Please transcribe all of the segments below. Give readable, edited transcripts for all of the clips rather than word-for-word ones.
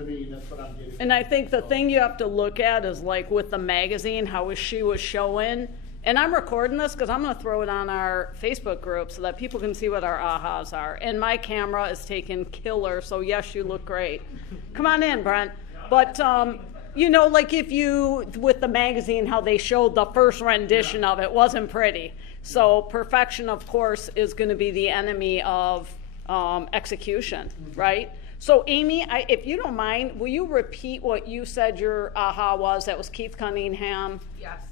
to me, that's what I'm getting. And I think the thing you have to look at is like with the magazine, how she was showing, and I'm recording this because I'm going to throw it on our Facebook group so that people can see what our ahas are. And my camera is taking killer, so yes, you look great. Come on in, Brent. But, you know, like if you, with the magazine, how they showed the first rendition of it wasn't pretty. So perfection, of course, is going to be the enemy of execution, right? So Amy, if you don't mind, will you repeat what you said your aha was? That was Keith Cunningham. Yes,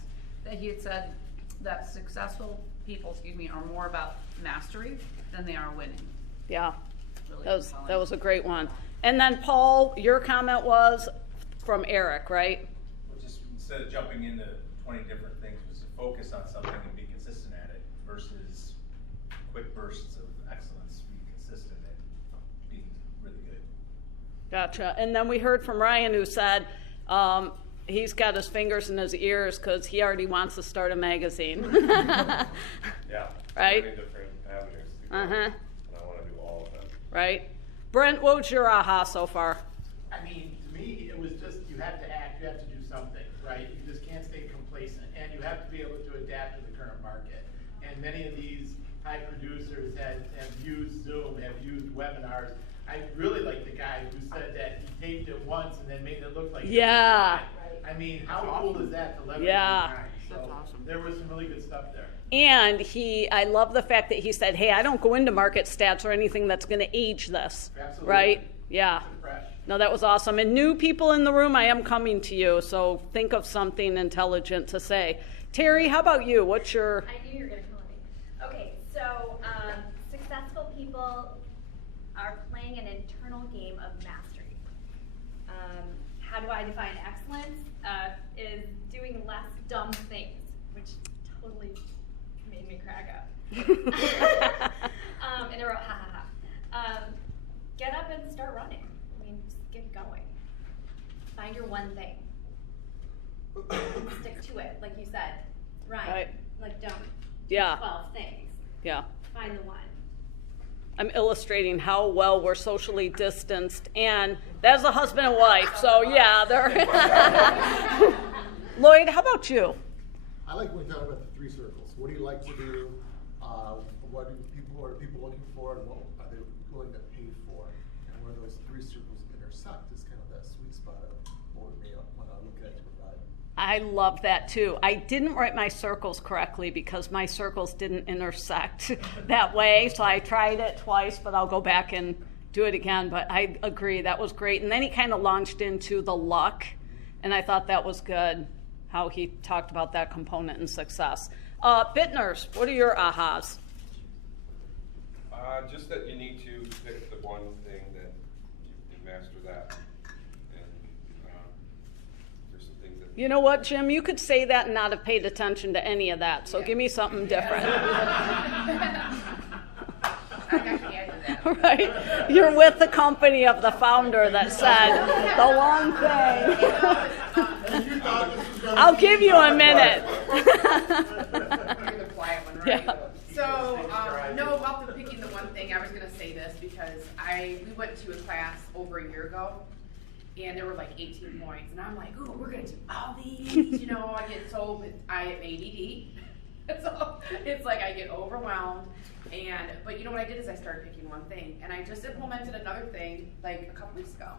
that he had said that successful people, are more about mastery than they are winning. Yeah, Really that was a great one. And then Paul, your comment was from Eric, right? Well, just instead of jumping into 20 different things, was to focus on something and be consistent at it versus quick bursts of excellence. Be consistent and be really good. Gotcha. And then we heard from Ryan who said he's got his fingers in his ears because he already wants to start a magazine. Yeah. Right? Many different avenues to go, Uh-huh. and I want to do all of them. Right? Brent, what was your aha so far? I mean, to me, it was just, you have to act, you have to do something, right? You just can't stay complacent, and you have to be able to adapt to the current market. And many of these high producers have used Zoom, have used webinars. I really like the guy who said that he taped it once and then made it look like Yeah. it was live. I mean, how cool is that to leverage Yeah. the time? So there was some really good stuff there. And I love the fact that he said, hey, I don't go into market stats or anything that's going to age this. Absolutely. Right? Yeah. Fresh. No, that was awesome. And new people in the room, I am coming to you, so think of something intelligent to say. Terry, how about you? What's your... I knew you were going to call me. Okay, so successful people are playing an internal game of mastery. How do I define excellence? Is doing less dumb things, which totally made me crack up. And I wrote, ha ha ha. Get up and start running. I mean, just get going. Find your one thing. Stick to it, like you said. Right. Like don't. Yeah. 12 things. Yeah. Find the one. I'm illustrating how well we're socially distanced, and that's a husband and wife, so yeah, they're... Lloyd, how about you? I like when we talk about the three circles. What do you like to do? What are people looking for, and what are they willing to pay for? And where those three circles intersect is kind of that sweet spot of what we may want to look at to provide. I love that too. I didn't write my circles correctly because my circles didn't intersect that way, so I tried it twice, but I'll go back and do it again. But I agree, that was great. And then he kind of launched into the luck, and I thought that was good, how he talked about that component in success. Bittners, what are your ahas? Just that you need to pick the one thing that you master that. And there's some things that... You know what, Jim? You could say that and not have paid attention to any of that, so give me something different. Right? You're with the company of the founder that said the one thing. I'll give you a minute. You're the quiet one, right? Yeah. So, no, about the picking the one thing, I was going to say this because we went to a class over a year ago, and there were like 18 points, and I'm like, ooh, we're going to do all these, you know, I get so, I have ADD, so it's like I get overwhelmed, but you know what I did is I started picking one thing, and I just implemented another thing like a couple weeks ago,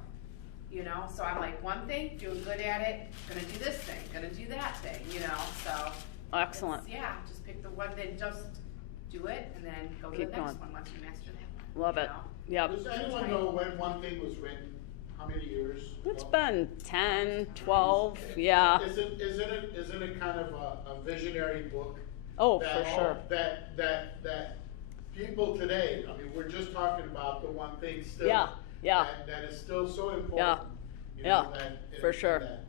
you know, so I'm like, one thing, doing good at it, gonna do this thing, gonna do that thing, you know, so. Excellent. Yeah, just pick the one, then just do it, and then go to Keep the next going. one once you master that one. Love it. Yep. Does anyone know when one thing was written? How many years? It's been 10, 12, yeah. Isn't it kind of a visionary book? Oh, for sure. That people today, I mean, we're just talking about the one thing still. Yeah, yeah. That is still so important. Yeah, you yeah, know, for sure. And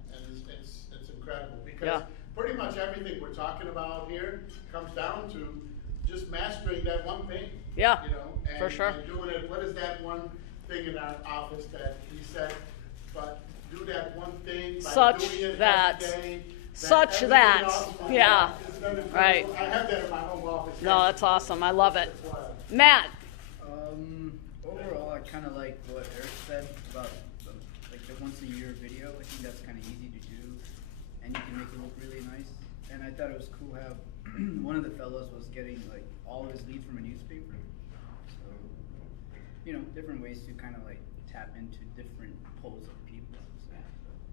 it's incredible because Yeah. pretty much everything we're talking about here comes down to just mastering that one thing. Yeah, you know, and, for sure. And doing it. What is that one thing in our office that he said? But do that one thing. By Such doing it that. every day, Such everything that. else will Yeah. work. It's gonna do- Right. I have that in my home office. No, that's awesome. I love it. Matt. Overall, I kind of like what Eric said about the once a year video. I think that's kind of easy to do, and you can make it look really nice. And I thought it was cool how one of the fellows was getting like all of his leads from a newspaper. So, you know, different ways to kind of like tap into different poles of people. So,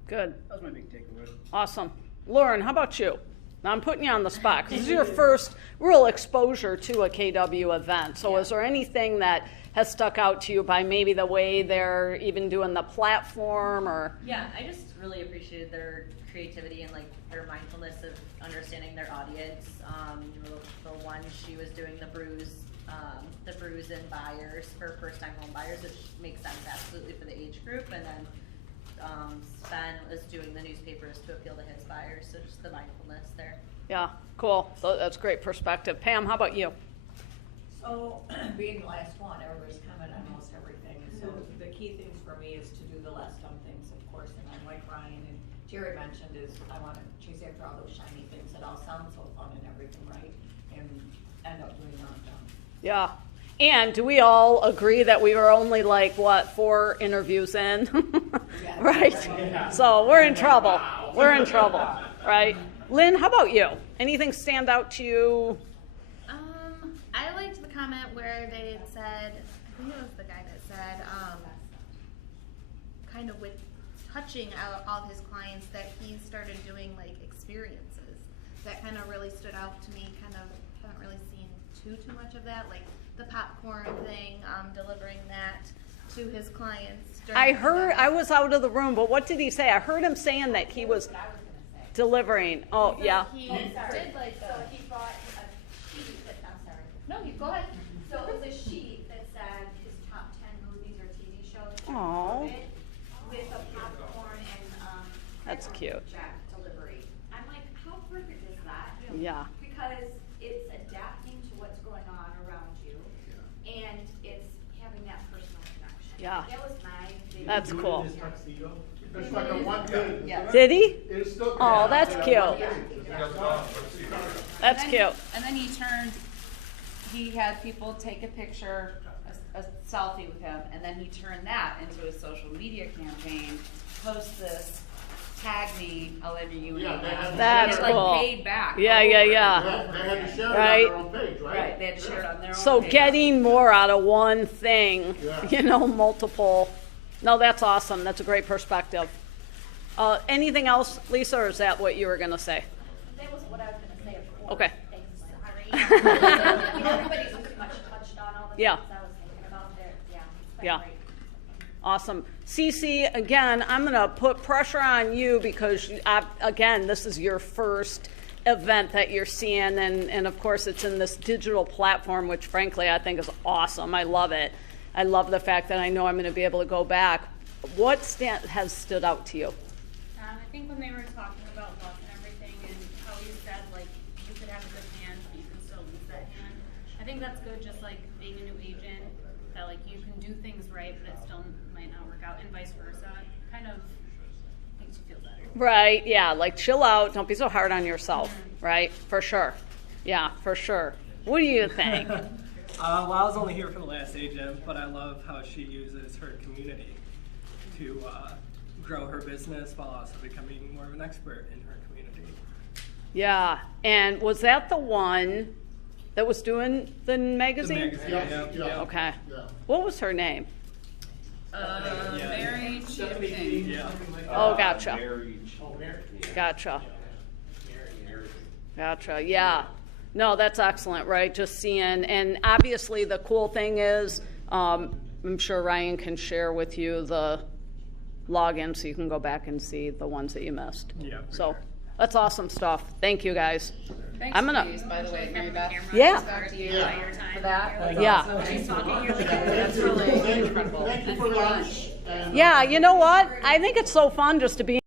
Good. that was my big takeaway. Awesome. Lauren, how about you? Now I'm putting you on the spot 'cause this is your first real exposure to a KW event. So is there anything that has stuck out to you by maybe the way they're even doing the platform or? Yeah, I just really appreciated their creativity and like their mindfulness of understanding their audience. The one she was doing the bruise and buyers for first-time home buyers, which makes sense absolutely for the age group, and then Sven was doing the newspapers to appeal to his buyers, so just the mindfulness there. Yeah, cool. So that's great perspective. Pam, how about you? So, being the last one, everybody's commented on almost everything. So the key things for me is to do the less dumb things, of course, and then like Ryan and Jerry mentioned is I want to chase after all those shiny things that all sound so fun and everything, right? And end up doing not dumb. Yeah. And do we all agree that we were only like, what, 4 interviews in? Yeah. Right? Yeah. So we're in trouble. We're in trouble, right? Lynn, how about you? Anything stand out to you? I liked the comment where they had said, I think it was the guy that said, kind of with touching all of his clients, that he started doing like experiences. That kind of really stood out to me. Kind of haven't really seen too much of that, like the popcorn thing, delivering that to his clients. I heard, I was out of the room, but what did he say? I heard him saying that he was delivering. Oh, yeah. He did like So he brought a sheet that, I'm sorry. No, you go ahead. So it was a sheet that said his top 10 movies or TV shows during Aw. COVID with a popcorn and That's cute. Jack delivery. I'm like, how perfect is that? Yeah. Because it's adapting to what's going on around you, and it's having that personal connection. Yeah. That was my big. That's Do it in cool. his tuxedo? It's like a one page. Did he? It's still. Oh, that's Yeah, cute. one page. That's And cute. then- And then he had people take a picture, a selfie with him, and then he turned that into a social media campaign, post this, tag me, I'll enter you. Yeah, they had to That's It's like cool. paid back. Yeah. Yeah, they had to share it Right. on their own page, right? Right, they had to share it on their own So page. getting more out of one thing, Yeah. multiple. No, that's awesome. That's a great perspective. Anything else, Lisa, or is that what you were going to say? That was what I was gonna say, of course. Okay. Thanks, sorry. Everybody's pretty much touched on all the Yeah. things I was thinking about there. Yeah. it's been Yeah. great. Awesome. Cece, again, I'm going to put pressure on you because, again, this is your first event that you're seeing, and of course it's in this digital platform, which frankly I think is awesome. I love it. I love the fact that I know I'm going to be able to go back. What has stood out to you? I think when they were talking about luck and everything, and how he said, like, you could have a good hand, but you can still lose that hand. I think that's good, just like being a new agent, that like you can do things right, but it still might not work out, and vice versa. Kind of makes you feel better. Right, yeah, like chill out. Don't be so hard on yourself, right? For sure. Yeah, for sure. What do you think? Well, I was only here for the last agent, but I love how she uses her community to grow her business while also becoming more of an expert in her community. Yeah, and was that the one that was doing the magazine? The magazine, yeah. Okay. Yeah. What was her name? Mary something. Yeah. Oh, gotcha. Marriage. Gotcha. Gotcha, yeah. No, that's excellent, right? Just seeing, and obviously the cool thing is, I'm sure Ryan can share with you the login so you can go back and see the ones that you missed. Yeah, for So sure. that's awesome stuff. Thank you, guys. Thanks, I'm gonna- Louise, by the way, Mary Beth. Yeah. Back to you Yeah. for that. That's Yeah. awesome. She's talking, you're like, That's really incredible. Thank you for lunch. And, Yeah, you know what? I think it's so fun just to be